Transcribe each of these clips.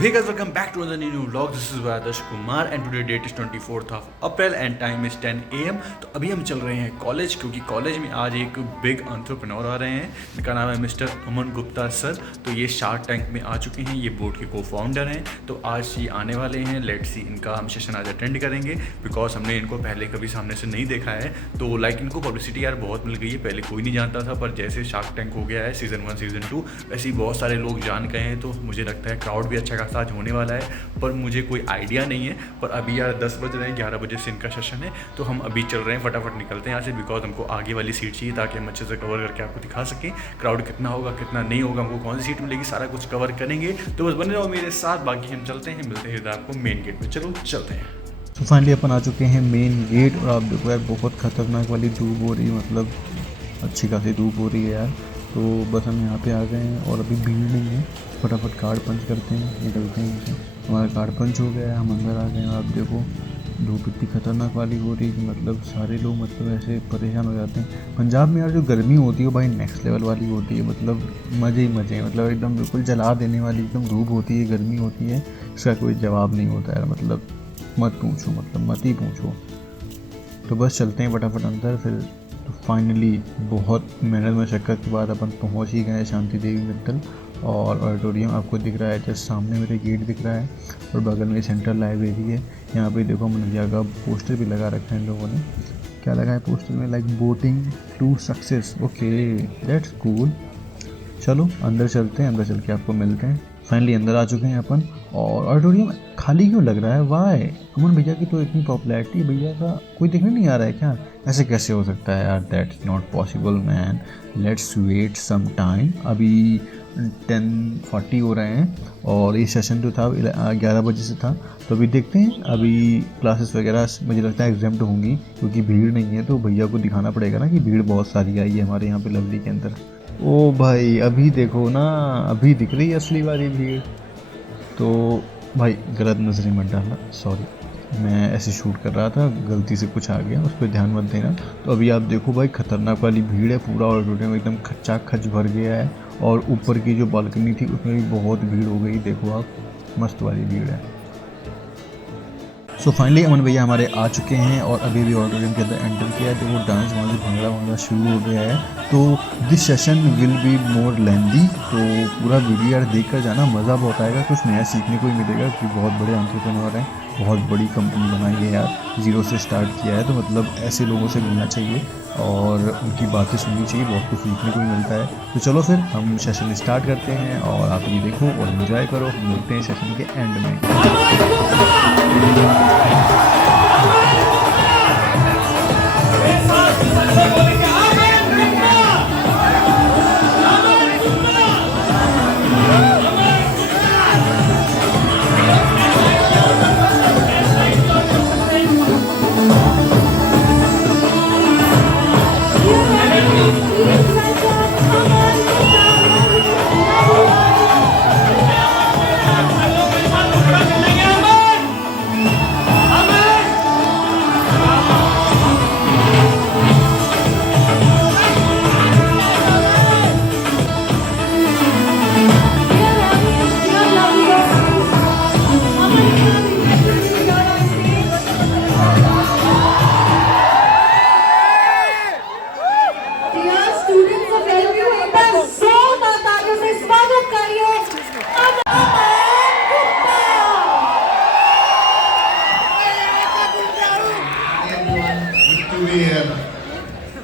hey guys, welcome back to another new vlog. This is Adarsh Kumar and today date is 24th of April and time is 10 AM. तो अभी हम चल रहे हैं college, क्योंकि college में आज एक बिग एंटरप्रेन्योर आ रहे हैं। इनका नाम है मिस्टर अमन गुप्ता सर। तो ये शार्क टैंक में आ चुके हैं, ये बोर्ड के को फाउंडर हैं। तो आज ये आने वाले हैं, लेट्स सी इनका हम सेशन आज अटेंड करेंगे, बिकॉज हमने इनको पहले कभी सामने से नहीं देखा है। तो लाइक इनको पब्लिसिटी यार बहुत मिल गई है, पहले कोई नहीं जानता था, पर जैसे शार्क टैंक हो गया है सीज़न 1 सीज़न 2 वैसे ही बहुत सारे लोग जान गए हैं। तो मुझे लगता है क्राउड भी अच्छा खासा आज होने वाला है, पर मुझे कोई आइडिया नहीं है। पर अभी यार 10 बज रहे हैं, 11 बजे से इनका सेशन है, तो हम अभी चल रहे हैं, फटाफट निकलते हैं यहाँ से, बिकॉज हमको आगे वाली सीट चाहिए ताकि हम अच्छे से कवर करके आपको दिखा सकें क्राउड कितना होगा कितना नहीं होगा, हमको कौन सी सीट मिलेगी, सारा कुछ कवर करेंगे। तो बस बने रहो मेरे साथ, बाकी हम चलते हैं, मिलते हैं आपको मेन गेट में। चलो चलते हैं। तो फाइनली अपन आ चुके हैं मेन गेट, और आप देखो यार बहुत खतरनाक वाली धूप हो रही है, मतलब अच्छी खासी धूप हो रही है यार। तो बस हम यहाँ पे आ गए हैं और अभी भीड़ नहीं है, फटाफट कार्ड पंच करते हैं, निकलते हैं इनसे। हमारा कार्ड पंच हो गया है, हम अंदर आ गए हैं। आप देखो धूप इतनी खतरनाक वाली हो रही है कि मतलब सारे लोग मतलब ऐसे परेशान हो जाते हैं। पंजाब में यार जो गर्मी होती है भाई नेक्स्ट लेवल वाली होती है, मतलब मज़े ही मज़े हैं, मतलब एकदम बिल्कुल जला देने वाली एकदम धूप होती है, गर्मी होती है, इसका कोई जवाब नहीं होता यार, मतलब मत पूछो, मतलब मत ही पूछो। तो बस चलते हैं फटाफट अंदर फिर। तो फाइनली बहुत मेहनत मशक्क़त के बाद अपन पहुंच ही गए शांति देवी मित्तल, और ऑडिटोरियम आपको दिख रहा है जस्ट सामने, मेरे गेट दिख रहा है, और बगल में सेंट्रल लाइब्रेरी है। यहाँ पे देखो मनरिया का पोस्टर भी लगा रखा है इन लोगों ने। क्या लगा है पोस्टर में? Like boating to success. Okay that's cool. चलो अंदर चलते हैं, अंदर चल के आपको मिलते हैं। फाइनली अंदर आ चुके हैं अपन, और ऑडिटोरियम खाली क्यों लग रहा है? वाई? अमन भैया की तो इतनी पॉपुलैरिटी, भैया का कोई देखने नहीं आ रहा है क्या? ऐसे कैसे हो सकता है यार? That's not possible man, let's wait some time. अभी 10:40 हो रहे हैं और ये सेशन जो था 11 बजे से था, तो अभी देखते हैं। अभी क्लासेस वगैरह मुझे लगता है एग्जाम्प्ट होंगी, क्योंकि भीड़ नहीं है, तो भैया को दिखाना पड़ेगा ना कि भीड़ बहुत सारी आई है हमारे यहाँ पे लवली के अंदर। ओ भाई अभी देखो ना, अभी दिख रही है असली वाली भीड़। तो भाई गलत नजरें मत डालना, सॉरी, मैं ऐसे शूट कर रहा था, गलती से कुछ आ गया, उस पर ध्यान मत देना। तो अभी आप देखो भाई खतरनाक वाली भीड़ है, पूरा ऑडिटोरियम एकदम खच्चा खच भर गया है, और ऊपर की जो बालकनी थी उसमें भी बहुत भीड़ हो गई, देखो आप, मस्त वाली भीड़ है। सो फाइनली अमन भैया हमारे आ चुके हैं, और अभी भी ऑडिटोरियम के अंदर एंटर किया है। जो वो डांस वांस भंगड़ा वंगड़ा शुरू हो गया है। तो this session will be more lengthy, तो पूरा वीडियो यार देख कर जाना, मज़ा बहुत आएगा, कुछ नया सीखने को ही मिलेगा, क्योंकि बहुत बड़े एंटरप्रेन्योर हैं, बहुत बड़ी कंपनी बनाई है यार, ज़ीरो से स्टार्ट किया है। तो मतलब ऐसे लोगों से मिलना चाहिए और उनकी बातें सुननी चाहिए, बहुत कुछ सीखने को ही मिलता है। तो चलो फिर हम सेशन स्टार्ट करते हैं, और आप ये देखो और इन्जॉय करो। हम मिलते हैं सेशन के एंड में।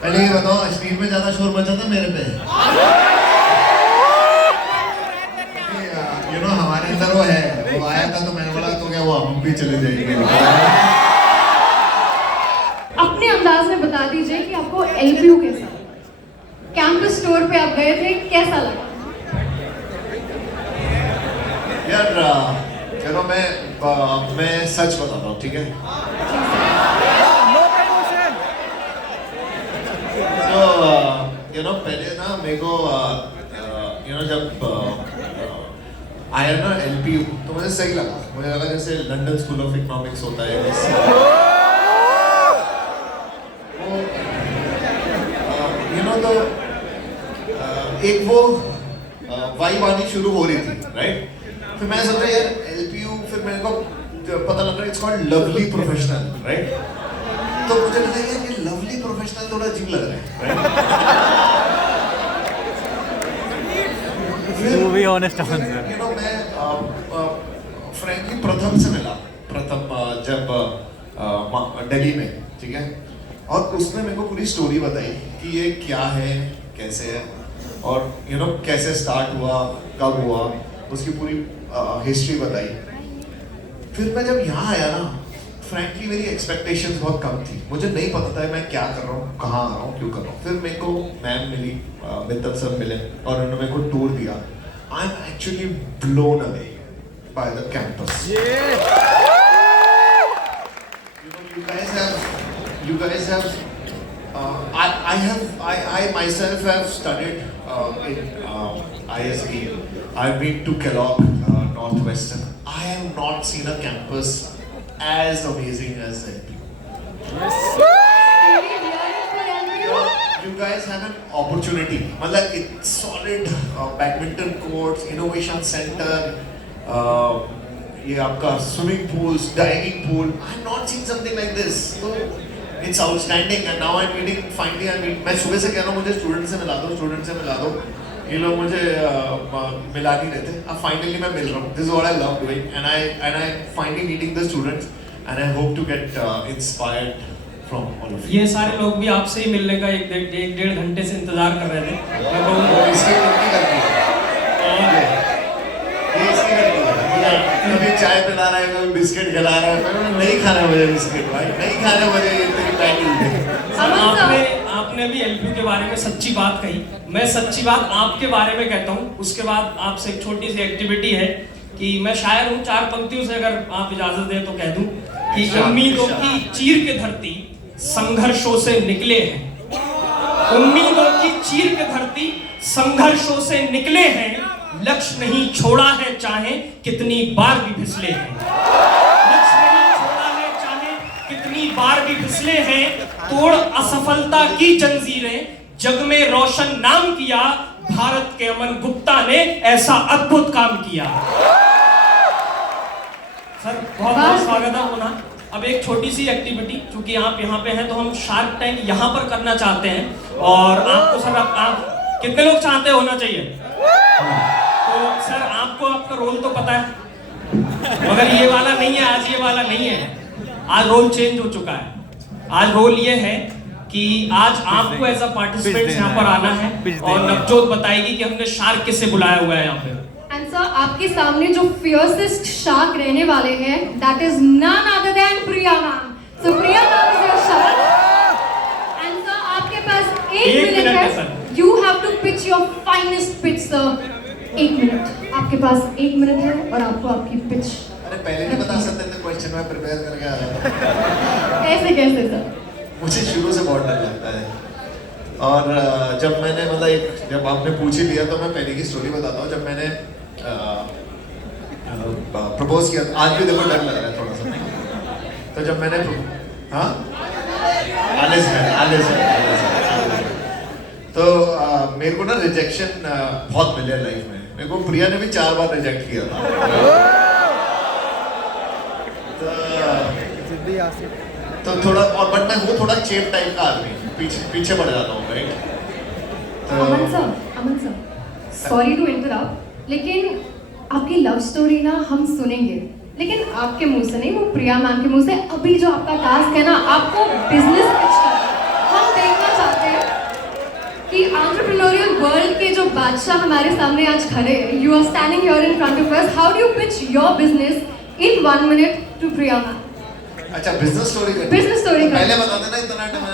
पहले ये बताओ स्क्रीन में ज्यादा शोर मचा था मेरे पे? यू नो हमारे अंदर वो है, वो आया था, तो मैंने बोला तो क्या हुआ, हम भी चले जाएंगे। अपने अंदाज में बता दीजिए कि आपको एलपीयू कैसा, कैंपस स्टोर पे आप गए थे, कैसा लगा? यार चलो मैं सच बताता हूँ, ठीक है? तो यू नो पहले ना मेरे को यू नो जब आया ना एलपीयू, तो मुझे सही लगा, मुझे लगा जैसे लंदन स्कूल ऑफ इकोनॉमिक्स होता है वैसे। यू नो तो एक वो वाइब आनी शुरू हो रही थी, राइट? फिर मैं सोचा यार मेरे को पता लग रहा है it's called lovely professional, right? तो मुझे लगा यार ये लवली प्रोफेशनल थोड़ा अजीब लग रहा है, राइट? वो भी ऑनेस्ट आंसर। यू नो मैं फ्रैंकली प्रथम से मिला, प्रथम जब दिल्ली में, ठीक है, और उसने मेरे को पूरी स्टोरी बताई कि ये क्या है, कैसे है, और यू नो कैसे स्टार्ट हुआ, कब हुआ, उसकी पूरी हिस्ट्री बताई। फिर मैं जब यहाँ आया ना, फ्रैंकली मेरी एक्सपेक्टेशंस बहुत कम थी, मुझे नहीं पता था मैं क्या कर रहा हूँ, कहाँ आ रहा हूँ, क्यों कर रहा हूँ। फिर मेरे को मैम मिली, मित्तल सर मिले, और उन्होंने मेरे को टूर दिया। I am actually blown away by the campus. You guys have I myself have studied in ISB. I've been to Kellogg, Northwestern. I have not seen a campus as amazing as LPU. You guys have an opportunity. मतलब it's solid badminton courts, innovation center, ये आपका swimming pools, diving pool. I have not seen something like this. So it's outstanding. And now I'm meeting. Finally, मैं सुबह से कह रहा हूँ मुझे स्टूडेंट से मिला दो, ये लोग मुझे मिला नहीं रहते। अब फाइनली मैं मिल रहा हूँ। This is what I love doing, and I finally meeting the students, and I hope to get inspired from all of you. ये सारे लोग भी आपसे ही मिलने का एक डेढ़ घंटे से इंतजार कर रहे थे। वो इसकी गलती करती है। ये इसकी गलती है। कभी चाय पिला रहा है, कभी बिस्किट खिला रहा है। नहीं खाना मुझे बिस्किट भाई, नहीं खाना मुझे ये तेरी पैकिंग। आपने भी एलपीयू के बारे में सच्ची बात कही। मैं सच्ची बात आपके बारे में कहता हूँ। उसके बाद आपसे एक छोटी सी एक्टिविटी है कि मैं शायर हूँ, 4 पंक्तियों से अगर आप इजाजत दें तो कह दूं कि उम्मीदों की चीर के धरती संघर्षों से निकले हैं। उम्मीदों की चीर के धरती संघर्षों से निकले हैं, लक्ष्य नहीं छोड़ा है चाहे कितनी बार भी फिसले हैं। लक्ष्य नहीं छोड़ा है चाहे कितनी बार भी फिसले हैं, तोड़ असफलता की जंजीरें, जग में रोशन नाम किया, भारत के अमन गुप्ता ने ऐसा अद्भुत काम किया। सर बहुत बहुत स्वागत है होना। अब एक छोटी सी एक्टिविटी, चूंकि आप यहाँ पे हैं तो हम शार्क टैंक यहाँ पर करना चाहते हैं, और आपको सर आप कितने लोग चाहते होना चाहिए? तो सर आपको आपका रोल तो पता है, मगर ये वाला नहीं है, आज ये वाला नहीं है, आज रोल चेंज हो चुका है। आज रोल ये है कि आज आपको एज अ पार्टिसिपेंट यहाँ पर आना है और नवजोत बताएगी कि हमने शार्क किसे बुलाया हुआ है यहाँ पे। एंड सर आपके सामने जो फियर्सेस्ट शार्क रहने वाले हैं, that is none other than Priya ma'am. So Priya ma'am is your shark, and sir आपके पास 1 मिनट है। You have to pitch your finest pitch sir. 1 minute, आपके पास 1 मिनट है और आपको आपकी पिच। अरे पहले नहीं बता सकते थे, क्वेश्चन में प्रिपेयर करके आया। ऐसे कैसे सर? मुझे शुरू से बहुत डर लगता है, और जब मैंने मतलब जब आपने पूछ ही लिया तो मैं पहले की स्टोरी बताता हूँ। जब मैंने प्रपोज किया, आज भी देखो डर लग रहा है थोड़ा सा, तो जब मैंने हाँ तो मेरे को ना रिजेक्शन बहुत मिले लाइफ में। मेरे को प्रिया ने भी 4 बार रिजेक्ट किया था, तो थोड़ा, और बट मैं हूँ थोड़ा चेप टाइप का आदमी, पीछे पड़ जाता हूँ, right? Aman sir, sorry to interrupt, लेकिन आपकी लव स्टोरी ना हम सुनेंगे, लेकिन आपके मुंह से नहीं, वो प्रिया मैम के मुंह से। अभी जो आपका टास्क है ना, आपको बिजनेस पिच करना। हम देखना चाहते हैं कि एंटरप्रेन्योरियल वर्ल्ड के जो बादशाह हमारे सामने आज खड़े हैं, you are standing here in front of us, how do you pitch your business in 1 minute to Priya ma'am? अच्छा, बिजनेस स्टोरी बिजनेस स्टोरी पहले बता देना, इतना टाइम।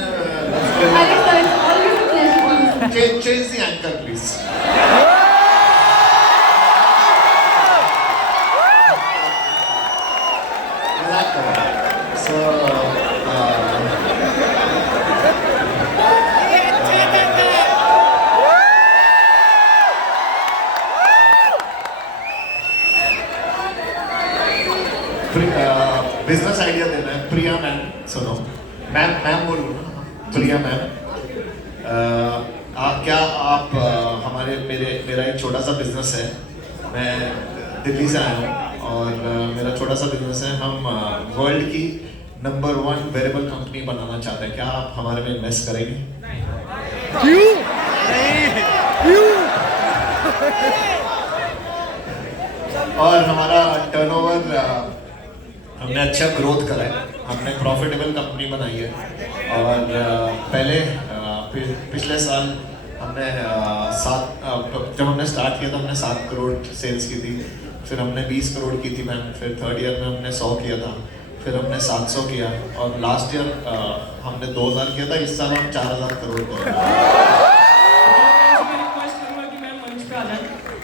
अरे sir, it's always a pleasure. Change the anchor please. So business idea देना है। प्रिया ma'am, सुनो, ma'am बोलो ना, प्रिया मैम, आप हमारे मेरा एक छोटा सा बिजनेस है। मैं दिल्ली से आया हूँ और मेरा छोटा सा बिजनेस है। हम वर्ल्ड की नंबर 1 वेरेबल कंपनी बनाना चाहते हैं। क्या आप हमारे में इन्वेस्ट करेंगे? और हमारा टर्नओवर हमने अच्छा ग्रोथ करा है, हमने प्रॉफिटेबल कंपनी बनाई है। और पहले पिछले साल हमने जब हमने स्टार्ट किया था हमने 7 करोड़ सेल्स की थी, फिर हमने 20 करोड़ की थी मैम, फिर थर्ड ईयर में हमने 100 किया था, फिर हमने 700 किया, और लास्ट ईयर हमने 2000 किया था। इस साल हम 4000 करोड़ करेंगे।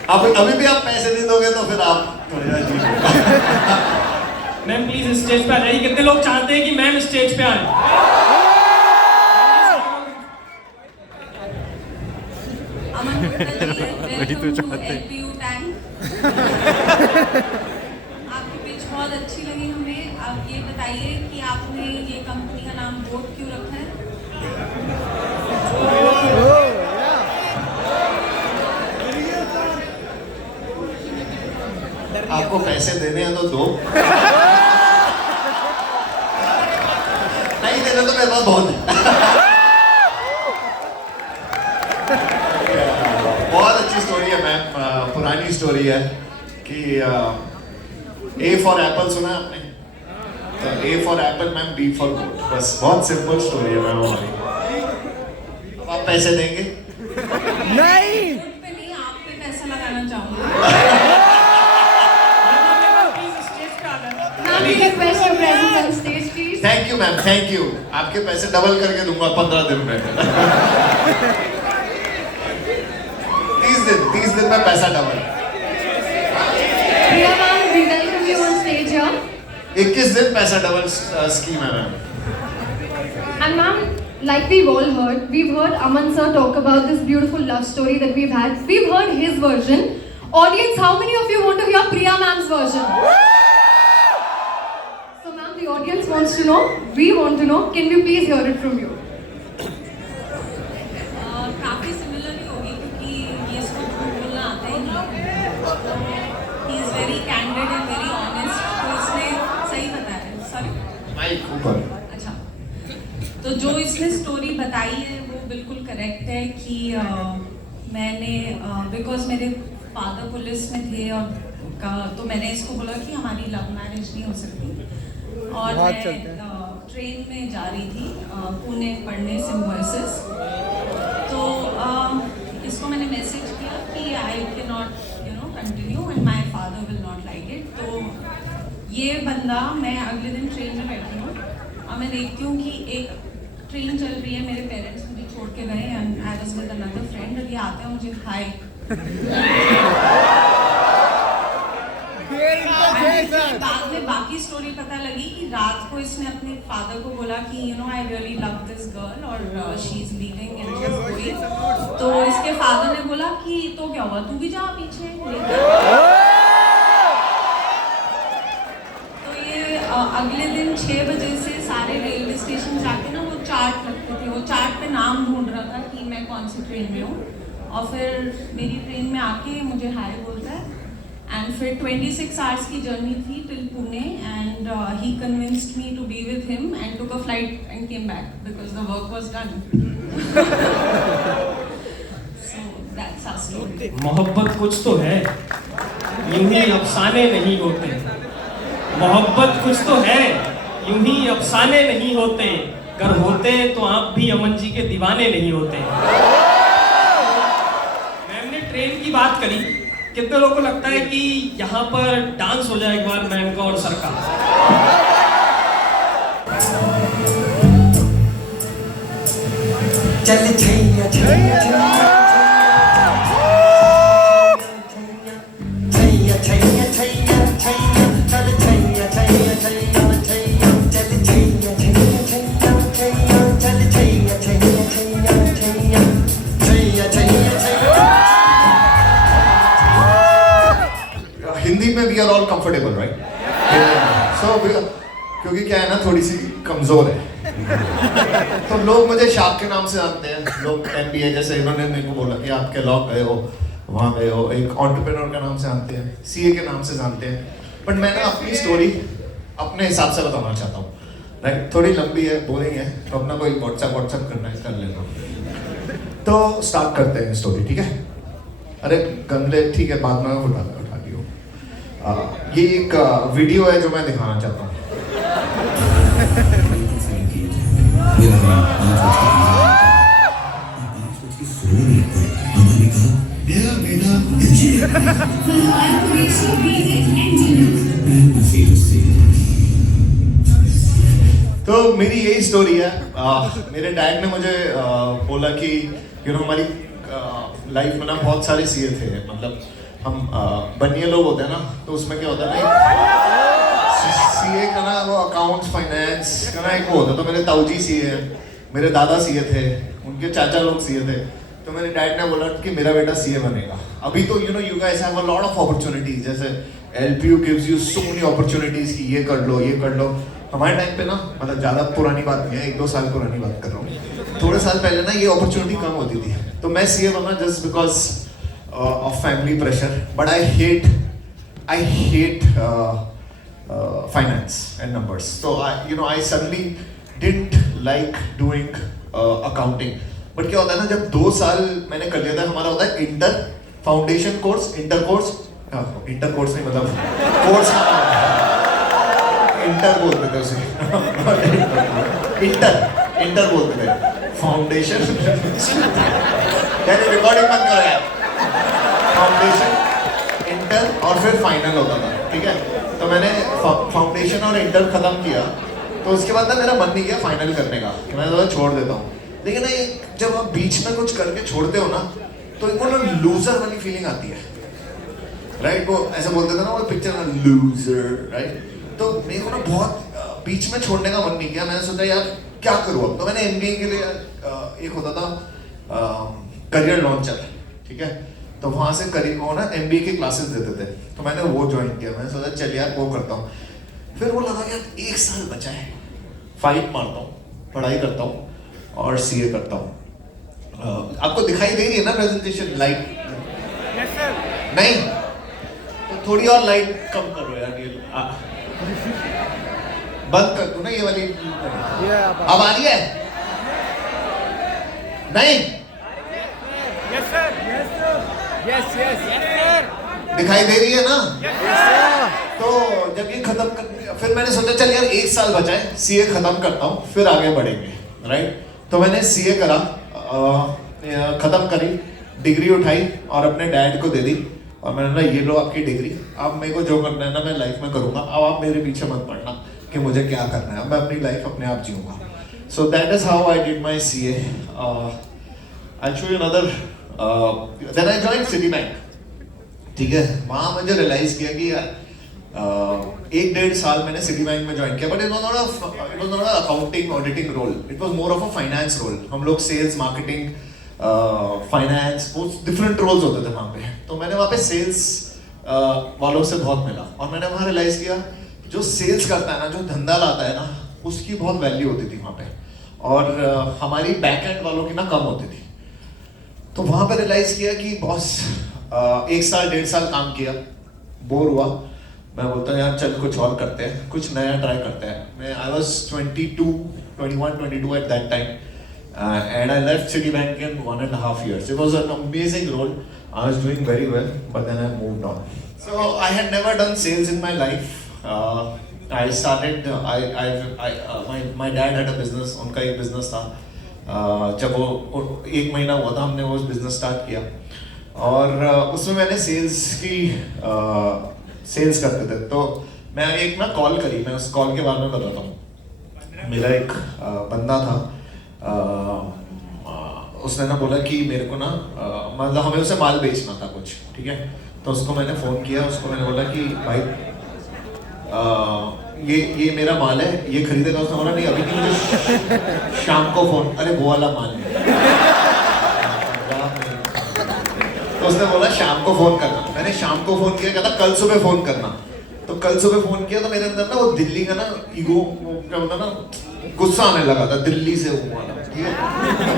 अभी भी आप पैसे नहीं दोगे तो फिर आप मैम प्लीज स्टेज पे आ जाइए। कितने लोग चाहते हैं कि मैम स्टेज पे आए? वही तो चाहते हैं। आपकी पिच बहुत अच्छी लगी हमें। आप ये बताइए कि आपने ये कंपनी का नाम बोट क्यों रखा है? आपको पैसे देने हैं तो दो, नहीं देने तो मेरे पास बहुत है। बहुत अच्छी स्टोरी है मैम, पुरानी स्टोरी है कि A फॉर एप्पल सुना है आपने? तो A for Apple ma'am, B for boat, बस बहुत सिंपल स्टोरी है मैम हमारी। अब आप पैसे देंगे? नहीं, बोट पे नहीं, आप पे पैसा लगाना चाहूँगी। Thank you ma'am, thank you. आपके पैसे डबल करके दूंगा 15 दिन में। 30 दिन में पैसा डबल। 21 दिन पैसा डबल स्कीम है ma'am. And ma'am, like we've heard Aman sir talk about this beautiful love story that we've had. We've heard his version. Audience, how many of you want to hear Priya ma'am's version? So ma'am, the audience wants to know, we want to know, can we please hear it from you? काफी similar ही होगी क्योंकि ये इसको बोलना आता ही नहीं। He is very candid and very honest, तो इसने सही बताया है। Sorry। माइक ऊपर। अच्छा, तो जो इसने स्टोरी बताई है वो बिल्कुल करेक्ट है कि मैंने बिकॉज मेरे फादर पुलिस में थे और तो मैंने इसको बोला कि हमारी लव मैरिज नहीं हो सकती, और मैं ट्रेन में जा रही थी पुणे पढ़ने सिम्बोसिस। तो इसको मैंने मैसेज किया कि I can not continue and my father will not like it. तो ये बंदा, मैं अगले दिन ट्रेन में बैठी हूँ और मैं देखती हूँ कि एक ट्रेन चल रही है, मेरे पेरेंट्स मुझे छोड़ के गए and I was with another friend, और ये आते हैं मुझे हाय। बाद में बाकी स्टोरी पता लगी कि रात को इसने अपने फादर को बोला कि I really love this girl और she is leaving and she is going. तो इसके फादर ने बोला कि तो क्या हुआ, तू भी जा पीछे। तो ये अगले दिन 6 बजे से सारे रेलवे स्टेशन जाके ना वो चार्ट रखते थे, वो चार्ट पे नाम ढूंढ रहा था कि मैं कौन सी ट्रेन में हूँ, और फिर मेरी ट्रेन में आके मुझे हाय बोलता है। एंड फिर 26 आवर्स की जर्नी थी till Pune and he convinced me to be with him and took a flight and came back because the work was done. So that's our story. मोहब्बत कुछ तो है, यूं ही अफसाने नहीं होते। मोहब्बत कुछ तो है, यूं ही अफसाने नहीं होते। अगर होते तो आप भी अमन जी के दीवाने नहीं होते। मैम ने ट्रेन की बात करी, कितने लोगों को लगता है कि यहाँ पर डांस हो जाए एक बार मैम का और सर का? चल छैया छैया छैया छैया छैया छैया छैया चल छैया छैया छैया छैया चल छैया छैया छैया छैया चल छैया छैया छैया छैया छैया छैया छैया। हिंदी में we are all comfortable right? So क्योंकि क्या है ना, थोड़ी सी कमजोर है तो लोग मुझे शाक के नाम से जानते हैं। लोग MBA जैसे इन्होंने मेरे को बोला कि आप कैलॉग गए हो, वहाँ गए हो, एक एंटरप्रेन्योर के नाम से जानते हैं, CA के नाम से जानते हैं। बट मैं ना अपनी स्टोरी अपने हिसाब से बताना चाहता हूँ, राइट? थोड़ी लंबी है, बोरिंग है, तो अपना कोई व्हाट्सएप करना है कर लेना। तो स्टार्ट करते हैं स्टोरी, ठीक है? अरे गंदे, ठीक है, बाद में उठा लियो। ये एक वीडियो है जो मैं दिखाना चाहता हूँ। तो मेरी यही स्टोरी है। मेरे डैड ने मुझे बोला कि हमारी लाइफ में ना बहुत सारे सीए थे, मतलब हम बनिए लोग होते हैं ना, तो उसमें क्या होता है ना, सीए का ना वो अकाउंट्स फाइनेंस का ना एक वो होता है। तो मेरे ताऊजी सीए हैं, मेरे दादा सीए थे, उनके चाचा लोग सीए थे। तो मेरे डैड ने बोला कि मेरा बेटा सीए बनेगा। अभी तो you guys have a lot of opportunities, जैसे LPU gives you so many opportunities कि ये कर लो। हमारे टाइम पे ना, मतलब ज़्यादा पुरानी बात नहीं है, 1-2 साल पुरानी बात कर रहा हूँ, थोड़े साल पहले ना ये अपॉर्चुनिटी कम होती थी। तो मैं सीए बना just because of family pressure, but I hate finance and numbers. तो I suddenly didn't like doing accounting. But क्या होता है ना, जब 2 साल मैंने कर लिया था, हमारा होता है inter foundation course, inter course नहीं, मतलब कोर्स इंटर बोलते थे उसे इंटर बोलते थे, फाउंडेशन यानी रिकॉर्डिंग मत करो यार। फाउंडेशन, इंटर और फिर फाइनल होता था, ठीक है? तो मैंने फाउंडेशन और इंटर खत्म किया, तो उसके बाद ना मेरा मन नहीं किया फाइनल करने का, कि मैं छोड़ देता हूँ। लेकिन ना जब आप बीच में कुछ करके छोड़ते हो ना, तो एक वो ना लूजर वाली फीलिंग आती है, राइट? वो ऐसे बोलते थे ना, वो पिक्चर में लूजर, राइट? तो मेरे को ना बहुत बीच में छोड़ने का मन नहीं किया। मैंने सोचा यार क्या करूँ अब। तो मैंने एमबीए के लिए एक होता था करियर लॉन्चर, ठीक है? तो वहाँ से वो ना एमबीए की क्लासेस देते थे, तो मैंने वो ज्वाइन किया। मैंने सोचा चल यार वो करता हूँ। फिर वो लगा यार 1 साल बचा है, फाइट मारता हूँ, पढ़ाई करता हूँ और सीए करता हूँ। आपको दिखाई दे रही है ना प्रेजेंटेशन? लाइट नहीं तो थोड़ी और लाइट कम करो यार, ये बंद कर दो ना ये वाली। अब आ रही है? नहीं? Yes sir. Yes sir. दिखाई दे रही है ना? तो जब ये खत्म कर, फिर मैंने सोचा चल यार 1 साल बचा है, सीए खत्म करता हूँ, फिर आगे बढ़ेंगे, राइट? तो मैंने सीए करा, खत्म करी, डिग्री उठाई और अपने डैड को दे दी, और मैंने बोला ये लो आपकी डिग्री, अब मेरे को जो करना है ना मैं लाइफ में करूँगा, अब आप मेरे पीछे मत पड़ना कि मुझे क्या करना है, अब मैं अपनी लाइफ अपने आप जीऊँगा। So that is how I did my CA. I show you another, then I joined Citibank, ठीक है? वहाँ मुझे रियलाइज किया कि यार 1-1.5 साल मैंने सिटी बैंक में ज्वाइन किया, but it was not accounting auditing role, it was more of a finance role. हम लोग सेल्स, मार्केटिंग, फाइनेंस, वो डिफरेंट रोल्स होते थे वहाँ पे। तो मैंने वहाँ पे सेल्स वालों से बहुत मिला, और मैंने वहाँ रियलाइज किया जो सेल्स करता है ना, जो धंधा लाता है ना, उसकी बहुत वैल्यू होती थी वहाँ पे, और हमारी बैक एंड वालों की ना कम होती थी। तो वहाँ पे रियलाइज किया कि बॉस 1 साल 1.5 साल काम किया, बोर हुआ, मैं बोलता हूँ यार चल कुछ और करते हैं, कुछ नया ट्राई करते हैं। मैं I was 21-22 at that time, and I left Citibank in 1.5 years. It was an amazing role. I was doing very well, but then I moved on. So I had never done sales in my life. I started. My dad had a business. उनका एक business था. जब वो 1 महीना हुआ था, हमने वो business start किया, और उसमें मैंने सेल्स करते थे। तो मैं एक ना कॉल करी, मैं उस कॉल के बारे में बताता हूँ। मेरा एक बंदा था, उसने ना बोला कि मेरे को ना मतलब हमें उसे माल बेचना था कुछ, ठीक है? तो उसको मैंने फ़ोन किया, उसको मैंने बोला कि भाई ये मेरा माल है, ये खरीदेगा? उसने बोला नहीं अभी नहीं, मुझे शाम को फ़ोन, अरे वो वाला माल है। तो उसने बोला शाम को फ़ोन करना। मैंने शाम को फ़ोन किया, कहता कल सुबह फ़ोन करना। तो कल सुबह फ़ोन किया, तो मेरे अंदर ना वो दिल्ली का ना ईगो, क्या होता ना, गुस्सा आने लगा था, दिल्ली से हूँ वाला, ठीक है?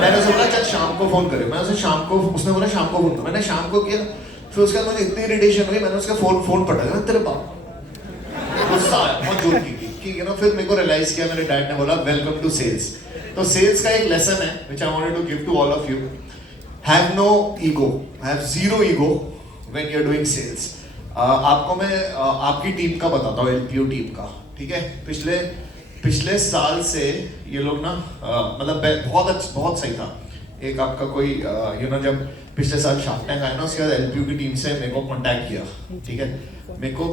मैंने सोचा चल शाम को फ़ोन करे। मैं उसे शाम को, उसने बोला शाम को फ़ोन, मैंने शाम को किया। फिर उसके बाद मुझे इतनी इरिटेशन हुई, मैंने उसका फ़ोन पटा दिया, तेरे बाप गुस्सा आया बहुत जोर की कि यू नो फिर मेरे को रियलाइज किया, मेरे डैड ने बोला वेलकम टू सेल्स। तो सेल्स का एक लेसन है which I wanted to give to all of you, have no ego, have zero ego when you are doing sales. आपको मैं आपकी टीम का बताता हूँ, एलपीयू टीम का, ठीक है। पिछले साल से ये लोग ना मतलब बहुत सही था। एक आपका कोई यू नो जब पिछले साल शार्क टैंक आया ना, उसके बाद एलपीयू की टीम से मेरे को कांटेक्ट किया, ठीक है। मेरे को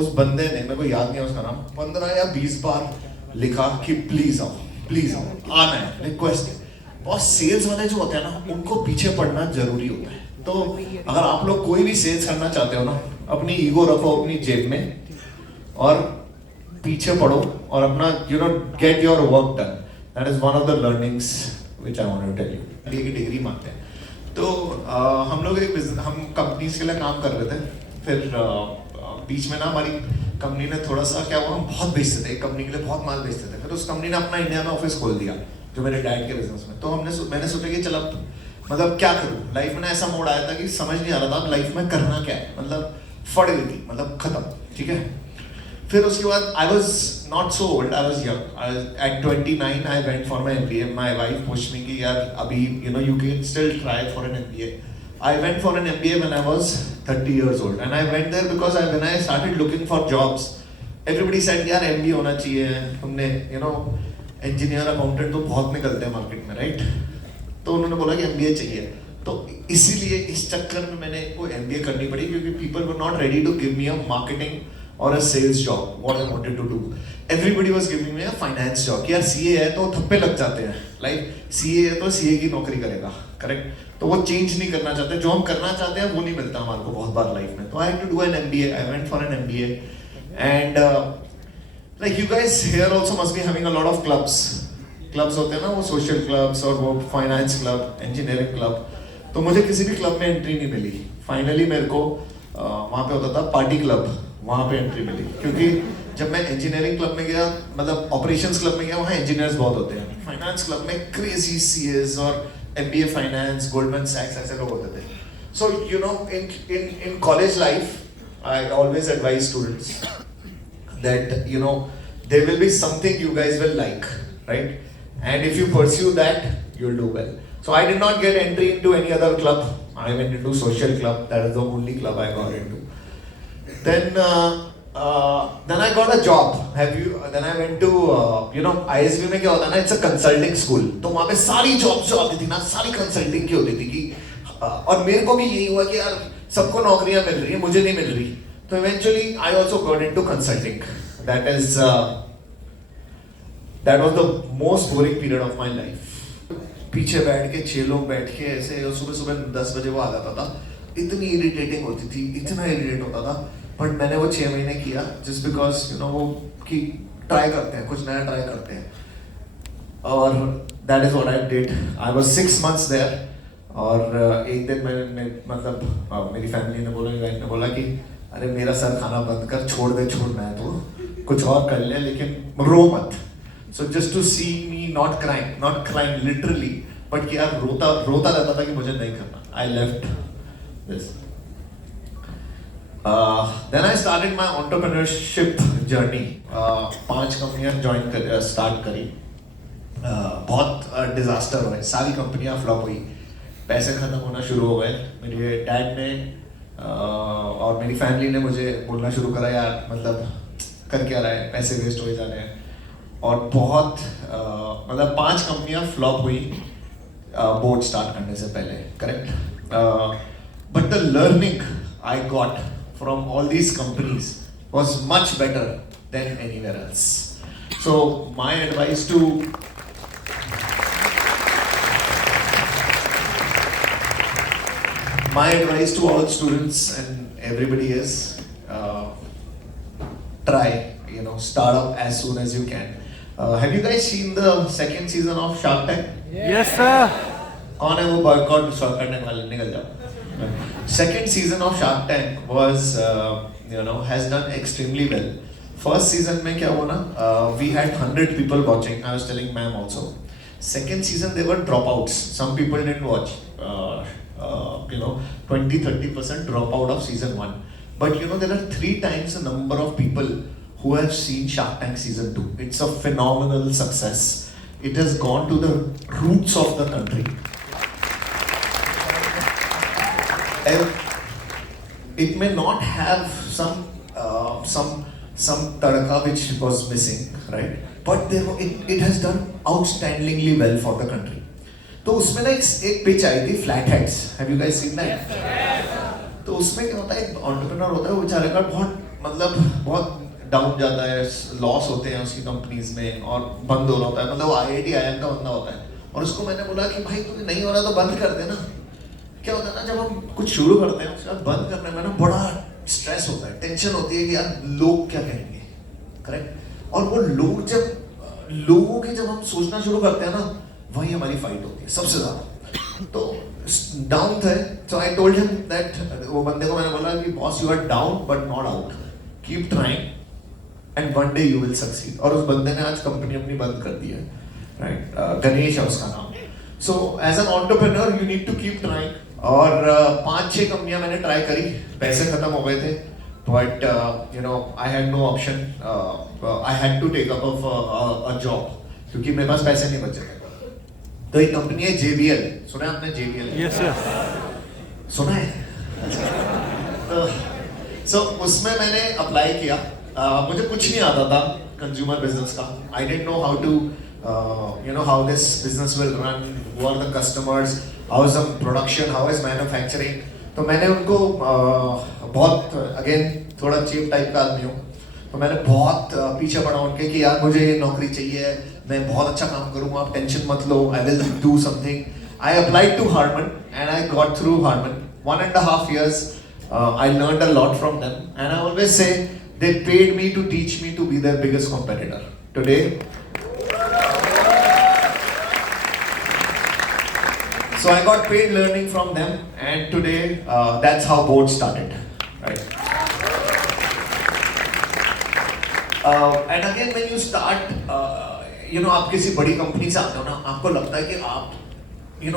उस बंदे ने, मेरे को याद नहीं है उसका नाम, 15 या 20 बार लिखा कि प्लीज आओ आना है, रिक्वेस्ट है। और सेल्स वाले जो होते हैं ना, उनको पीछे पड़ना जरूरी होता है। तो अगर आप लोग कोई भी सेल्स करना चाहते हो ना, अपनी ईगो रखो अपनी जेब में और पीछे पढ़ो और अपना you know get your work done. That is one of the learnings which I want to tell you. की डिग्री मांगते हैं। तो हम लोग हम कंपनीज के लिए काम कर रहे थे। फिर बीच में ना हमारी कंपनी ने थोड़ा सा क्या हुआ, हम बहुत बेचते थे, एक कंपनी के लिए बहुत माल बेचते थे। फिर उस कंपनी ने अपना इंडिया में ऑफिस खोल दिया, जो मेरे डैड के बिजनेस में। तो मैंने सोचा कि चल अब मतलब क्या करूँ। लाइफ में ना ऐसा मोड आया था कि समझ नहीं आ रहा था लाइफ में करना क्या है, मतलब फट गई थी, मतलब खत्म, ठीक है। फिर उसके बाद I was not so old, I was young. At 29 I went for my MBA। My wife pushed me कि यार अभी you know you can still try for an MBA। I went for an MBA when I was 30 years old, and I went there because when I started looking for jobs, everybody said यार MBA होना चाहिए, तुमने you know engineer accountant तो बहुत निकलते हैं market में, right. तो उन्होंने बोला कि MBA चाहिए। तो इसीलिए इस चक्कर में मैंने को MBA करनी पड़ी, क्योंकि people were not ready to give me a marketing or a sales job what I wanted to do. Everybody was giving me a finance job कि यार CA है तो थप्पे लग जाते हैं, लाइक CA है तो CA की नौकरी करेगा, करेक्ट। तो वो चेंज नहीं करना चाहते, जो हम करना चाहते हैं वो नहीं मिलता हमारे को बहुत बार लाइफ में। तो I had to do an MBA, I went for an MBA and like you guys here also must be having a lot of clubs होते हैं ना, वो सोशल क्लब्स और वो फाइनेंस क्लब, इंजीनियरिंग क्लब। तो मुझे किसी भी क्लब में एंट्री नहीं मिली। फाइनली मेरे को वहाँ पे होता था पार्टी क्लब, वहाँ पे एंट्री मिली। क्योंकि जब मैं इंजीनियरिंग क्लब में गया, मतलब ऑपरेशंस क्लब में गया, वहाँ इंजीनियर्स बहुत होते हैं। फाइनेंस क्लब में क्रेजी CAs और MBA फाइनेंस, गोल्डमैन सैक्स ऐसे लोग होते थे। So you know in college life I always advise students that you know there will be something you guys will like, right, and if you pursue that you will do well. So I did not get entry into any other club, I went into social club, that is the only club I got into. Then I got a job. Then I went to you know ISB में क्या होता है ना, it's a consulting school. तो वहाँ पे सारी jobs जो आती थी ना, सारी consulting की होती थी कि और मेरे को भी यही हुआ कि यार सबको नौकरियाँ मिल रही है, मुझे नहीं मिल रही। तो eventually I also got into consulting. That was the most boring period of my life. पीछे बैठ के 6 लोग बैठ के ऐसे, सुबह 10 बजे वो आ जाता था, इतनी इरिटेटिंग होती थी, इतना इरिटेट होता था। बट मैंने वो 6 महीने किया जस्ट बिकॉज यू नो वो कि ट्राई करते हैं, कुछ नया ट्राई करते हैं। और that is what I did. I was 6 months there. और एक दिन मैंने मतलब मेरी फैमिली ने बोला, मेरी वाइफ ने बोला कि अरे मेरा सर खाना बंद कर, छोड़ना है तो कुछ और कर ले, लेकिन रो मत। So just to see me not crying literally, but कि यार रोता रहता था कि मुझे नहीं करना। I left this. Then I started my entrepreneurship journey. 5 कंपनियां स्टार्ट करी। बहुत डिजास्टर हुए, सारी कंपनियां फ्लॉप हुई, पैसे खत्म होना शुरू हो गए। मेरे डैड ने और मेरी फैमिली ने मुझे बोलना शुरू करा, यार मतलब कर क्या रहा है, पैसे वेस्ट हो जा रहे हैं। और बहुत मतलब 5 कंपनियां फ्लॉप हुई बोर्ड स्टार्ट करने से पहले, correct. But the learning I got from all these companies was much better than anywhere else. So my advice to all students and everybody is try, you know, start up as soon as you can. Have you guys seen the second season of Shark Tank? Yes sir. कौन है वो boycott करने वाले, निकल जाओ। Second season of Shark Tank was, has done extremely well. First season में क्या हुआ ना, we had 100 people watching. I was telling ma'am also. Second season there were dropouts. Some people didn't watch. 20-30% dropout of season 1. But there are 3 times the number of people who have seen Shark Tank season 2. It's a phenomenal success. It has gone to the roots of the country. And it may not have some tadka which was missing, right? But it has done outstandingly well for the country. तो उसमें ना एक pitch आई थी flat heads. Have you guys seen that? तो उसमें क्या होता है, एक एंटरप्रेन्योर होता है, वो बेचारे का बहुत डाउन जाता है, लॉस होते हैं उसकी कंपनीज में और बंद हो रहा होता है. मतलब वो IIT IIM का बंदा होता है और उसको मैंने बोला कि भाई तुझे नहीं हो रहा तो बंद कर दे ना. क्या होता है ना, जब हम कुछ शुरू करते हैं उसके बाद बंद करने में ना बड़ा स्ट्रेस होता है, टेंशन होती है कि यार लोग क्या कहेंगे, करेक्ट. और वो लोगों की जब हम सोचना शुरू करते हैं ना, वही हमारी फाइट होती है सबसे ज्यादा. तो डाउन थे, so I told him that, वो बंदे को मैंने बोला कि boss you are down but not out, keep trying and one day you will succeed. और उस बंदे ने आज कंपनी अपनी बंद कर दी है, राइट. गणेश है उसका नाम. So as an entrepreneur you need to keep trying. और 5-6 कंपनियां मैंने ट्राई करी, पैसे खत्म हो गए थे, but you know I had no option. I had to take up a job क्योंकि मेरे पास पैसे नहीं बचे थे. तो एक कंपनी है JBL, सुना है आपने JBL? Yes sir. सुना है? सो उसमें मैंने अप्लाई किया. मुझे कुछ नहीं आता था कंज्यूमर बिजनेस का. I didn't know how to how this business will run, who are the customers, how is the production, how is manufacturing. तो मैंने उनको बहुत अगेन थोड़ा चीप टाइप का आदमी हूँ, तो मैंने बहुत पीछे पड़ा उनके कि यार मुझे ये नौकरी चाहिए, मैं बहुत अच्छा काम करूँगा, आप टेंशन मत लो, I will do something. I applied to Harman and I got through Harman. 1.5 years, I learned a lot from them, and I always say they paid me to teach me to be their biggest competitor. Today, so I got paid learning from them, and today that's how Boat started, right? And again, when you start, आप किसी बड़ी company से आते हो ना, आपको लगता है कि आप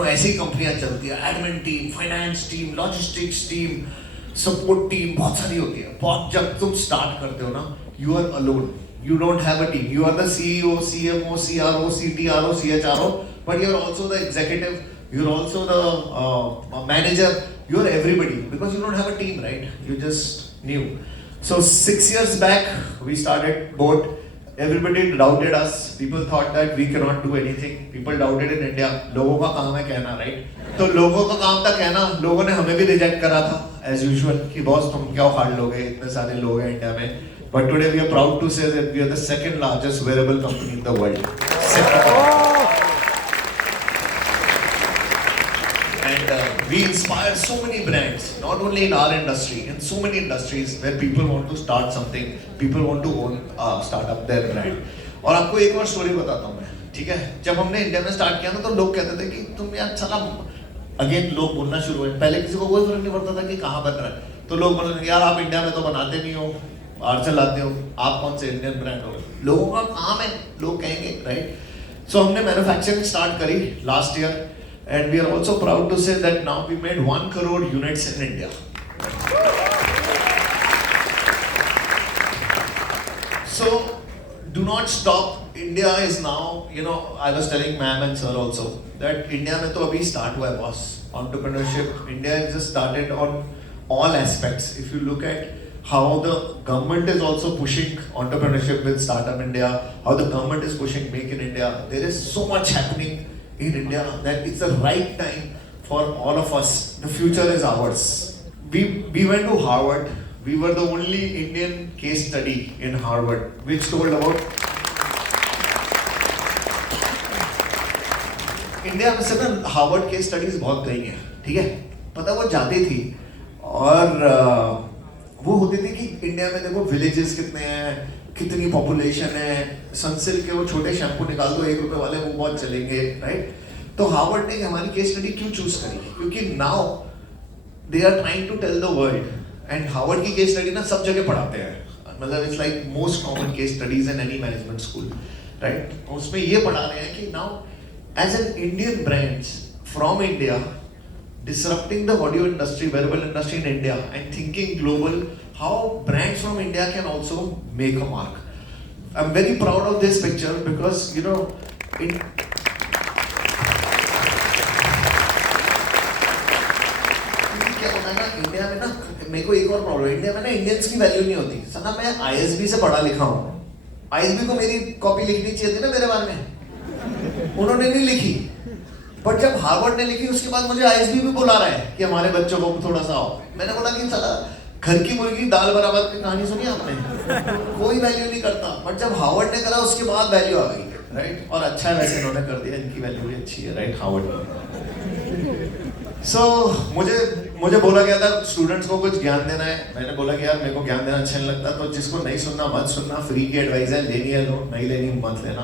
ऐसी कंपनियां चलती है, admin team, finance team, logistics team, support team बहुत सारी होती है. बहुत जब तुम स्टार्ट करते हो ना, you are alone, you don't have a team. You are the CEO, CMO, CRO, CTRO, CHRO, but you are also the executive, you are also the manager, you are everybody because you don't have a team, right? You just new. So 6 years back we started Boat. Everybody doubted us. People thought that we cannot do anything. People doubted in India. लोगों का काम है कहना, right? तो लोगों का काम था कहना. लोगों ने हमें भी रिजेक्ट करा था as usual कि बॉस तुम क्या उखाड़ लोगे, इतने सारे लोग हैं इंडिया में. But today we are proud to say that we are the second largest wearable company in the world. And we inspire so many brands, not only in our industry, in so many industries where people want to start something, people want to own, start up their brand. और आपको एक और story बताता हूँ मैं, ठीक है? जब हमने इंडिया में स्टार्ट किया ना, तो लोग कहते थे कि तुम यार साला, अगेन लोग बोलना शुरू हुए. पहले किसी को कोई फर्क नहीं पड़ता था कि कहाँ बन रहा है, तो लोग बोलते थे यार आप इंडिया में तो बनाते नहीं हो, बाहर से लाते हो, आप कौन से इंडियन ब्रांड हो. लोगों का काम है, लोग कहेंगे, राइट? सो हमने मैन्युफैक्चरिंग स्टार्ट करी last year. And we are also proud to say that now we made 1 crore units in India. So do not stop. India is now, I was telling ma'am and sir also that India में तो अभी start हुआ है boss. Entrepreneurship, India has just started on all aspects. If you look at how the government is also pushing entrepreneurship with Startup India, how the government is pushing Make in India, there is so much happening in India that it's the right time for all of us. The future is ours. We went to Harvard. We were the only Indian case study in Harvard which told about India में से ना Harvard case studies बहुत गई हैं, ठीक है? पता वो जाती थी और वो होती थी कि इंडिया में देखो विलेजेस कितने हैं, कितनी पॉपुलेशन है, सनसिल्क के वो छोटे शैम्पू निकाल दो 1 रुपए वाले, वो बहुत चलेंगे, राइट? तो हार्वर्ड ने हमारी केस स्टडी क्यों चूज करी? क्योंकि now they are trying to tell the world, and Harvard की केस स्टडी ना सब जगह पढ़ाते हैं. मतलब it's like most common case studies in any management school, right? उसमें ये पढ़ा रहे हैं कि now as an Indian brands from India disrupting the audio industry, wearable industry in India and thinking global, how brands from India can also make a mark. I'm very proud of this picture because you know it. क्या होता है ना India में ना, मेरे को एक और प्रॉब्लम, इंडिया में ना इंडियंस की वैल्यू नहीं होती। सना मैं ISB से पढ़ा लिखा हूँ, ISB को मेरी कॉपी लिखनी चाहिए थी ना मेरे बारे में, उन्होंने नहीं लिखी। बट जब हार्वर्ड ने लिखी उसके बाद मुझे ISB भी बुला रहा है कि हमारे बच्चों को थोड़ा सा आओ। मैंने बोला कि साला घर की मुर्गी दाल बराबर की कहानी सुनी आपने, कोई वैल्यू नहीं करता। बट जब हार्वर्ड ने करा उसके बाद वैल्यू आ गई, राइट। और अच्छा है वैसे इन्होंने कर दिया, इनकी वैल्यू भी अच्छी है, राइट, हार्वर्ड। सो मुझे बोला गया था स्टूडेंट्स को कुछ ज्ञान देना है। मैंने बोला कि यार मेरे को ज्ञान देना अच्छा नहीं लगता, तो जिसको नहीं सुनना मत सुनना, फ्री की एडवाइस है, लेनी है लो, नहीं लेनी मत लेना।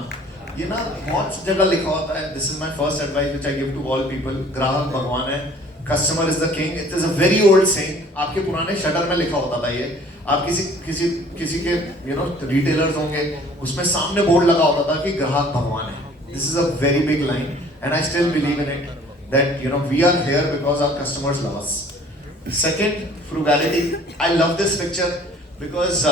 ये ना बहुत जगह लिखा होता है, this is my first advice which I give to all people, ग्राहक भगवान है, customer is the king. It is a very old saying, आपके पुराने शटर में लिखा होता था ये। आप किसी के यू नो रिटेलर्स होंगे, उसमें सामने बोर्ड लगा होता था कि ग्राहक भगवान है। This is a very big line and I still believe in it, that you know we are here because our customers love us. Second, frugality. I love this picture because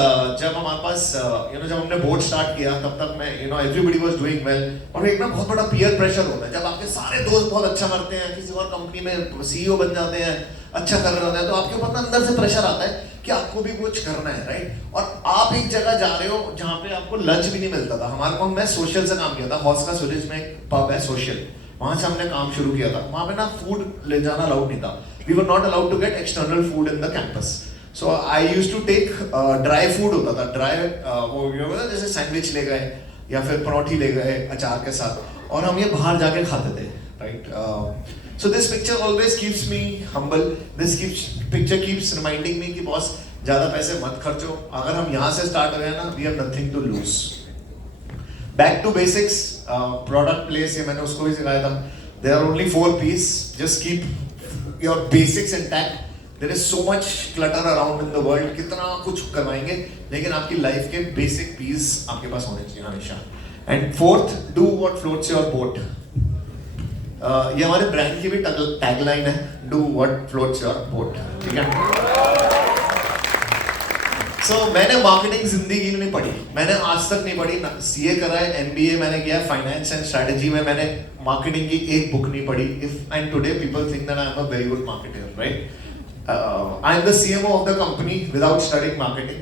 जब हमारे पास जब हमने बोर्ड स्टार्ट किया तब मैं everybody was doing well, और एक ना बहुत बड़ा peer pressure होता है। जब आपके सारे दोस्त बहुत अच्छा करते हैं, किसी और कंपनी में CEO बन जाते हैं, अच्छा कर रहे होते हैं, तो आपके ऊपर ना अंदर से प्रेशर आता है कि आपको भी कुछ करना है, राइट। और आप एक जगह जा रहे हो जहाँ पे आपको लंच भी नहीं मिलता था। हमारे को, मैं सोशल से काम किया था, हॉस का सूरज में एक पब है सोशल, वहां से हमने काम शुरू किया था। वहां पे ना फूड ले जाना अलाउड नहीं था, we were not allowed to get external food in the campus. So I used to take dry food होता था, ड्राई वो जैसे सैंडविच ले गए या फिर परोठी ले गए अचार के साथ, और हम ये बाहर जाके खाते थे, right. So this picture always keeps me humble, this picture keeps reminding me कि बॉस ज्यादा पैसे मत खर्चो, अगर हम यहाँ से स्टार्ट हो गए ना, we have nothing to lose. Back to basics, product place, ये मैंने उसको भी सिखाया था। There are only 4 P's, just keep your basics intact. There is so much clutter around in the world, कितना कुछ करवाएंगे, लेकिन आपकी लाइफ के बेसिक P's आपके पास होने चाहिए हमेशा। And fourth, do what floats your boat. ये हमारे ब्रांड की भी टैगलाइन है, do what floats your boat, ठीक है। So, मैंने मार्केटिंग जिंदगी में नहीं पढ़ी, मैंने आज तक नहीं पढ़ी। CA करा है, MBA मैंने किया, फाइनेंस एंड स्ट्रेटजी में मैंने मार्केटिंग की एक बुक नहीं पढ़ी। If and today people think that I am a very good marketer, right? I am the CMO of the company without studying marketing.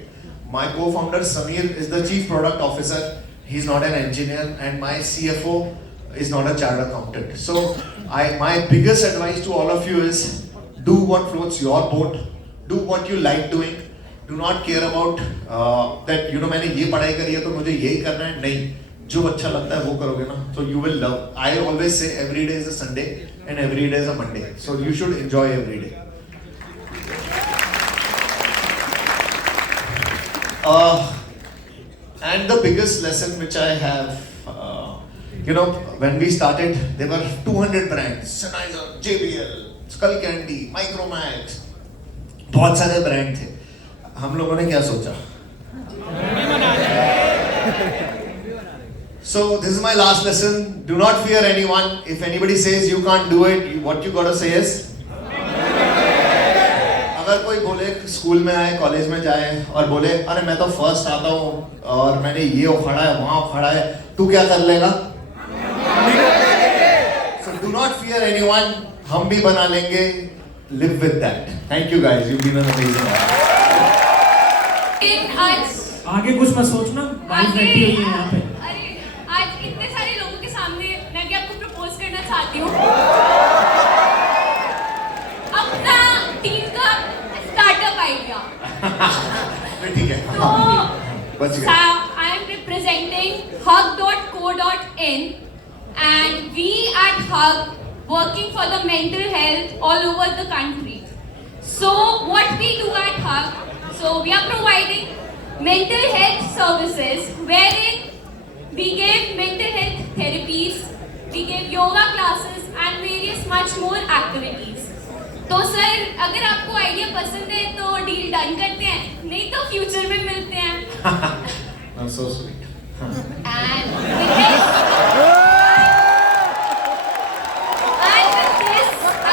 My co-founder Samir is the chief product officer. He is not an engineer, and my CFO is not a chartered accountant. So, my biggest advice to all of you is do what floats your boat, do what you like doing. Do not care about that मैंने ये पढ़ाई करी है तो मुझे यही करना है, नहीं, जो अच्छा लगता है वो करोगे ना, so you will love. I always say every day is a Sunday and every day is a Monday, so you should enjoy every day. And the biggest lesson which I have, when we started, there were 200 brands, Sennheiser, JBL, Skull Candy, Micromax, बहुत सारे brand थे। हम लोगों ने क्या सोचा? So this is my last lesson. Do not fear anyone. If anybody says you can't do it, what you gotta say is? अगर कोई बोले स्कूल में आए, कॉलेज में जाए और बोले अरे मैं तो फर्स्ट आता हूँ और मैंने ये उखाड़ा है, वहाँ उखाड़ा है, तू क्या कर लेगा? So do not fear anyone. हम भी बना लेंगे. Live with that. Thank you guys. You've been an amazing. आगे कुछ मत सोचना, वाइफ बैठी हुई है यहाँ पे। अरे आज इतने सारे लोगों के सामने मैं भी आपको प्रपोज करना चाहती हूँ। अपना टीम का स्टार्टअप आइडिया। ठीक है। So I am representing hug.co.in and we at Hug working for the mental health all over the country. So what we do at Hug, so we are providing mental health services wherein we give mental health therapies, we give yoga classes and various much more activities. तो sir अगर आपको idea पसंद है तो deal done करते हैं, नहीं तो फ्यूचर में मिलते हैं। That's so sweet. And with this,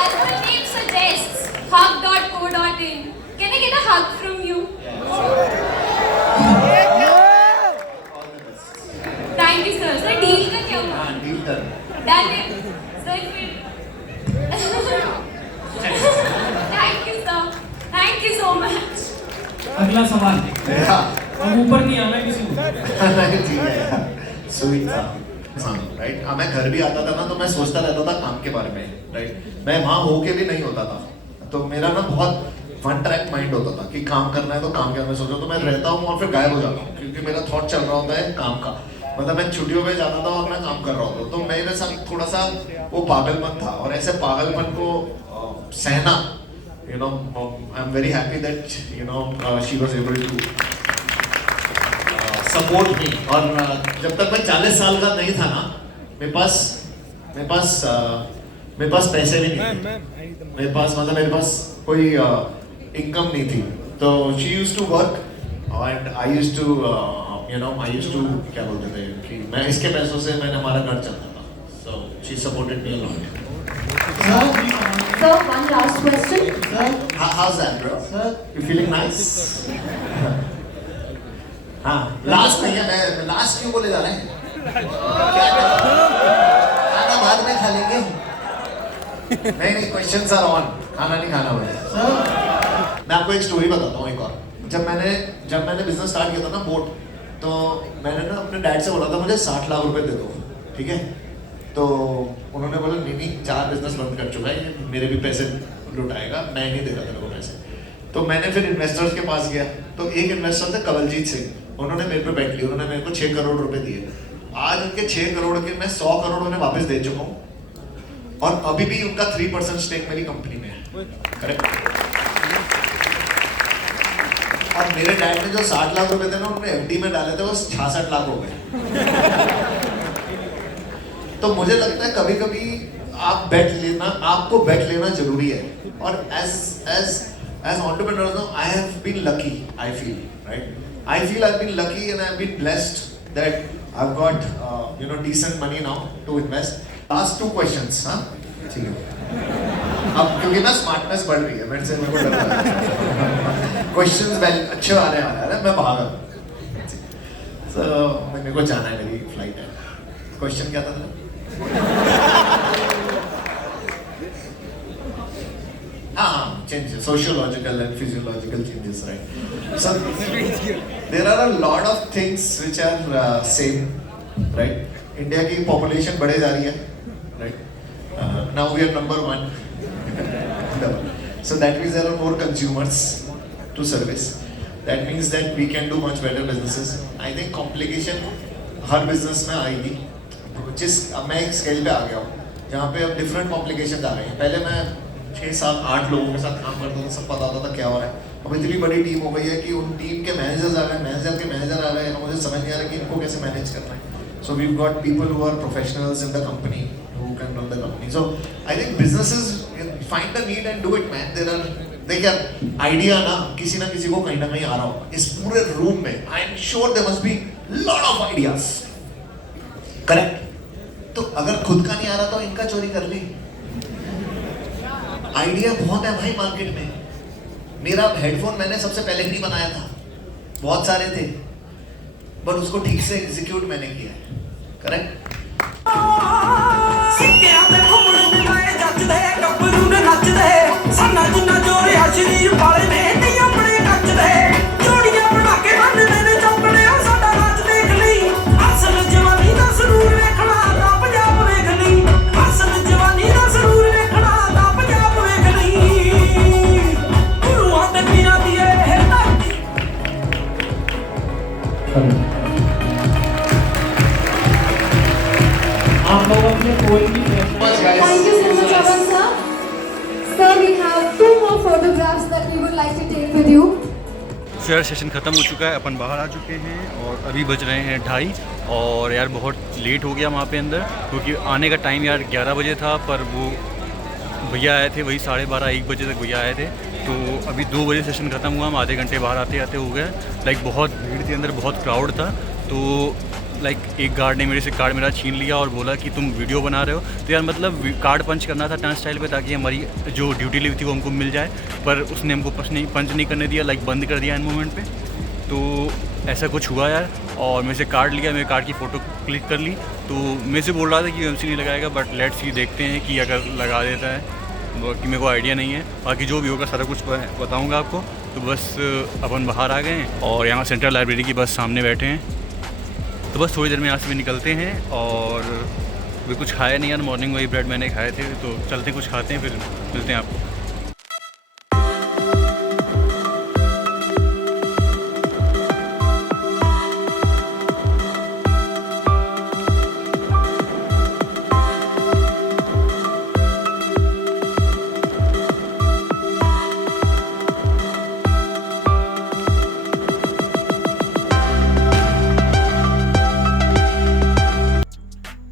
as the name suggests, hug.co.in Can I get a hug from you? Thank you sir. Sir deal का क्या हुआ? हाँ डील कर Done it. Sir फिर Thank you sir. Thank you so much. अगला सवाल हाँ अब ऊपर नहीं आना किसी को नहीं ठीक है यार स्वीट था राइट। हाँ मैं घर भी आता था ना तो मैं सोचता रहता था काम के बारे में राइट। मैं वहाँ होके भी नहीं होता था तो मेरा ना बहुत वन ट्रैक माइंड होता था कि काम करना है तो काम के बारे में सोचो तो मैं रहता हूँ और फिर गायब हो जाता हूँ क्योंकि मेरा थॉट चल रहा होता है काम का। मतलब मैं छुट्टियों में जाता था और मैं काम कर रहा होता तो मेरे साथ थोड़ा सा वो पागलपन था और ऐसे पागलपन को सहना you know I'm very happy that you know she was able to support me। और जब तक मैं 40 साल का नहीं था ना मेरे पास पैसे भी नहीं थे मेरे पास कोई इनकम नहीं थी तो she used to work and I used to क्या बोलते थे कि मैं इसके पैसों से मैंने हमारा घर चलता था so she supported me a lot। Sir, one last question. How's that, bro? You feeling nice? हाँ, last नहीं है मैं last क्यों बोले जा रहे हैं? खाना बाद में खा लेंगे। नहीं questions are on. खाना नहीं खाना मुझे। मैं आपको एक स्टोरी बताता हूँ एक और। जब मैंने बिजनेस स्टार्ट किया था ना बोट तो मैंने ना अपने डैड से बोला था मुझे 60 लाख रुपए दे दो ठीक है। तो उन्होंने बोला नहीं 4 बिजनेस बंद कर चुका है मेरे भी पैसे लुटाएगा मैं नहीं देगा तेरे को पैसे। तो मैंने फिर इन्वेस्टर्स के पास गया तो एक इन्वेस्टर थे कवलजीत सिंह उन्होंने मेरे पे बैठ लिया उन्होंने मेरे को 6 करोड़ रुपए दिए। आज उनके 6 करोड़ के मैं 100 करोड़ उन्हें वापस दे चुका हूँ और अभी भी उनका 3% स्टेक मेरी कंपनी में है करेक्ट। और मेरे डैड ने जो 60 लाख रुपए थे ना उन्होंने एफडी में डाले थे वो 66 लाख हो गए। तो मुझे लगता है कभी कभी आपको बेट लेना जरूरी है और as entrepreneurs now I have been lucky I feel I've been lucky and I've been blessed that I've got decent money now to invest। Last 2 questions हाँ ठीक है अब क्योंकि ना स्मार्टनेस बढ़ रही है मेरे को डर रहा है क्वेश्चंस अच्छे आ रहे हैं मैं भागा तो मेरे को जाना है मेरी फ्लाइट है। क्वेश्चन क्या था हाँ changes sociological and physiological changes right so there are a lot of things which are same right। India की population बढ़े जा रही है right now we are number 1 so that means there are more consumers to service that means that we can do much better businesses। I think complication her business में आएगी अब मैं एक स्केल पे आ गया हूँ जहाँ पे अब डिफरेंट कॉम्प्लिकेशंस आ रहे हैं। पहले मैं 6, 7, 8 लोगों के साथ काम करता था सब पता होता था क्या हो रहा है। अब इतनी बड़ी टीम हो गई है कि उन टीम के मैनेजर्स आ गए मैनेजर के मैनेजर आ गए मुझे समझ नहीं आ रहा कि इनको कैसे मैनेज करना है। So we got people who are professionals in the company who can run the company. So I think businesses find the need and do it man. There are देखिए आइडिया ना किसी ना किसी को कहीं ना कहीं आ रहा होगा इस पूरे रूम में। I am sure there must be lot of ideas correct. तो अगर खुद का नहीं आ रहा तो इनका चोरी कर ली। आइडिया बहुत है भाई मार्केट में। मेरा हेडफोन मैंने सबसे पहले नहीं बनाया था बहुत सारे थे बट उसको ठीक से एग्जीक्यूट मैंने किया है करेक्ट। आप लोग अपने कोई भी Thank you so much, Aman sir. Sir, we have 2 more photographs that we would like to take with you. Share session ख़त्म हो चुका है अपन बाहर आ चुके हैं और अभी बज रहे हैं 2:30 और यार बहुत लेट हो गया वहाँ पे अंदर क्योंकि आने का टाइम यार 11 बजे था पर वो भैया आए थे वही 12:30 1 बजे तक भैया आए थे। तो अभी 2 बजे सेशन ख़त्म हुआ हम आधे घंटे बाहर आते आते हो गए। लाइक बहुत भीड़ थी अंदर बहुत क्राउड था। तो लाइक एक गार्ड ने मेरे से कार्ड मेरा छीन लिया और बोला कि तुम वीडियो बना रहे हो। तो यार मतलब कार्ड पंच करना था टर्न स्टाइल पे ताकि हमारी जो ड्यूटी लीव थी वो हमको मिल जाए, पर उसने हमको पंच नहीं करने दिया, लाइक बंद कर दिया इन मोमेंट पे। तो ऐसा कुछ हुआ यार, और मेरे से कार्ड लिया, मेरे कार्ड की फ़ोटो क्लिक कर ली। तो मेरे से बोल रहा था कि यूएमसी नहीं लगाएगा, बट लेट्स सी, देखते हैं कि अगर लगा देता है। बाकी मेरे को आइडिया नहीं है, बाकी जो भी होगा सारा कुछ बताऊँगा आपको। तो बस अपन बाहर आ गए हैं और यहाँ सेंट्रल लाइब्रेरी की बस सामने बैठे हैं। तो बस थोड़ी देर में यहाँ से भी निकलते हैं। और भी कुछ खाया नहीं यार, मॉर्निंग वही ब्रेड मैंने खाए थे, तो चलते कुछ खाते हैं, फिर मिलते हैं आपको।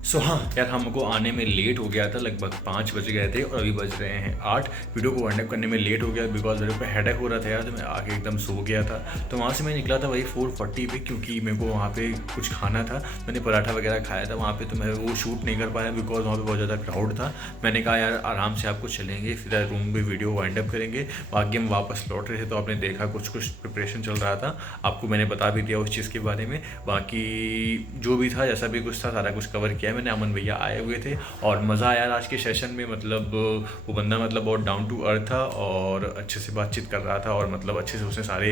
सो हाँ यार, हमको आने में लेट हो गया था, लगभग 5 बज गए थे और अभी बज रहे हैं 8। वीडियो को वाइंड अप करने में लेट हो गया बिकॉज मेरे को हेडेक हो रहा था यार, तो मैं आके एकदम सो गया था। तो वहाँ से मैं निकला था वही 4:40 पे, क्योंकि मेरे को वहाँ पे कुछ खाना था। मैंने पराठा वगैरह खाया था वहाँ पे, तो मैं वो शूट नहीं कर पाया बिकॉज वहाँ पे बहुत ज़्यादा क्राउड था। मैंने कहा यार आराम से आपको चलेंगे, फिर रूम पे वीडियो वाइंड अप करेंगे। बाकी हम वापस लौट रहे थे तो आपने देखा कुछ प्रिपरेशन चल रहा था, आपको मैंने बता भी दिया उस चीज़ के बारे में। बाकी जो भी था, जैसा भी कुछ था, सारा कुछ कवर किया मैंने। अमन भैया आए हुए थे और मज़ा आया आज के सेशन में। मतलब वो बंदा मतलब बहुत डाउन टू अर्थ था और अच्छे से बातचीत कर रहा था, और मतलब अच्छे से उसने सारे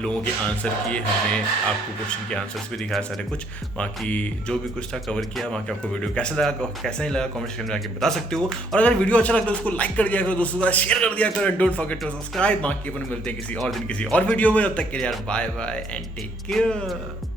लोगों के आंसर किए। हमने आपको क्वेश्चन के आंसर्स भी दिखाया सारे कुछ। बाकी जो भी कुछ था कवर किया। बाकी आपको वीडियो कैसा लगा, कैसा नहीं लगा, कमेंट सेक्शन में आके बता सकते हो। और अगर वीडियो अच्छा लगता है तो उसको लाइक कर दिया करो, दोस्तों के साथ शेयर कर दिया करो। Don't forget to subscribe. बाकी अपन मिलते हैं किसी और दिन किसी और वीडियो में। तब तक के लिए यार bye bye and take care.